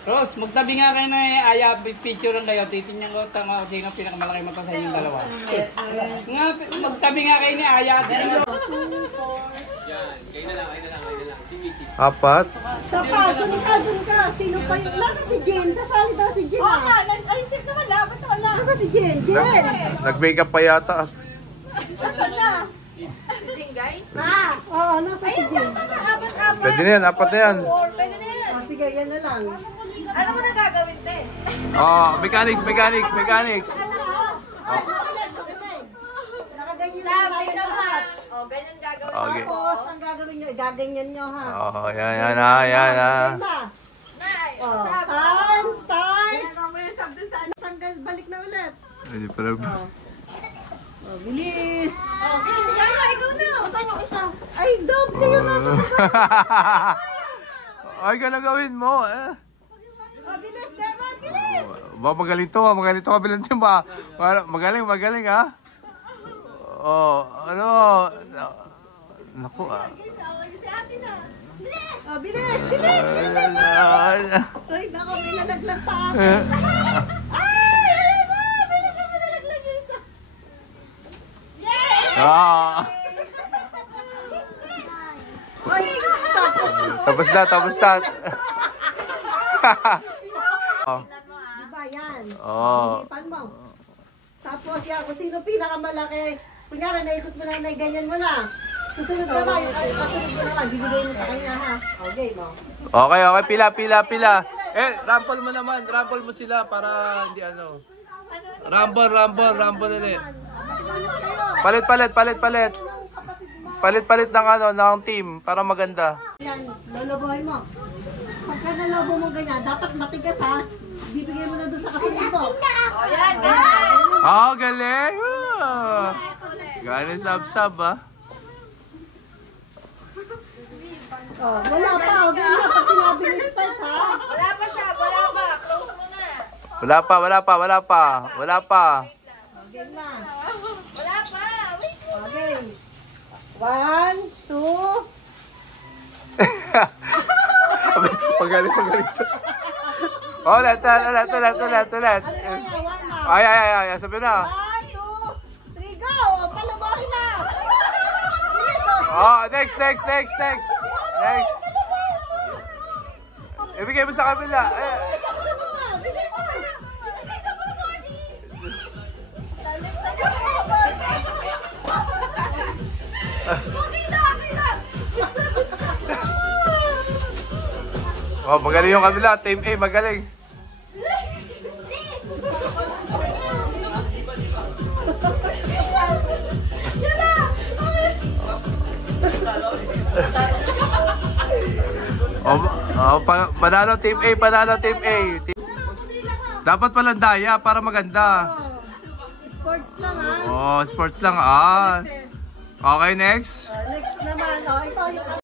Ros, magtabi nga kayo na Aya, picture lang kayo. Titingnan ko, tama ko nga pinakamalaki mata sa inyong dalawa. Nga, magtabi nga kayo ni Aya. Yan, kayo na lang. Apat. Sapa, dun ka. Sino pa yung... Nasa si Jen. Kasali daw si Jen. Oo nga, alisip na wala. Ba't wala? Nasa si Jen. Nag-makeup pa yata. Nasaan na? Singgay? Oo, nasa si Jen. Apat-apat. Pwede na yan, apat na yan. Pwede na yan. Sige, yan na lang. Ano mo na gagawin, te? Mechanics. Nakaganyan na Sabi tayo naman. lahat. O, ganyan gagawin. Okay. Tapos, ang gagawin nyo, gaganyan nyo ha. Yan. Ganda. Nay, Oh, sabi. time, start. May sabi dun sa ano. Tanggal, balik na ulit. Hindi pala. Oh, bilis. Kaya, ikaw na. Saan yung isa? Ay, doble yun. Ay, ganun gawin mo. Oh, bilis, Dera, bilis. Magaling to kabilang team ba? Magaling ha. Naku Si ate na. Oh, bilis. Bilisan mo. Ay, naku, may nalaglag pa ako. Ay, ayun na. Bilisan mo, nalaglag yung isa. Ay, Tapos na. Diba yan? Oo. Hinipan mo. Tapos yan, kung sino pinakamalaki, kunyari naikot mo lang, ganyan mo na. Susunod naman, kasunod mo naman, bibigay mo sa kanya ha. Okay mo. Okay, pila. Rumble mo naman, rumble mo sila para hindi ano. Rumble ulit. Palit. Palit ng ng team para maganda. Yan, lolobohin mo. Pagka nalobo mo ganyan, dapat matigas ha. Bibigay mo na doon sa kasunod mo. O, yan, ganyan. Galing. Galing sab-sab ha. Oh, wala pa, ganyan pag sinabi ni start ha. Wala pa, Sab. Wala pa. Close mo na. Wala pa. Okay na. Wala pa. Wait. Okay. 1, 2. Pagaling. Ulit. Ay, sabi na. 1, 2, 3, go! Palabahin na! Bilis Next. Ibigay mo sa kabila. Magaling yung kabila. Team A, magaling. Panalo team A. Dapat palang daya para maganda. Sports lang ha. Sports lang. Okay, next. Next naman, ito yung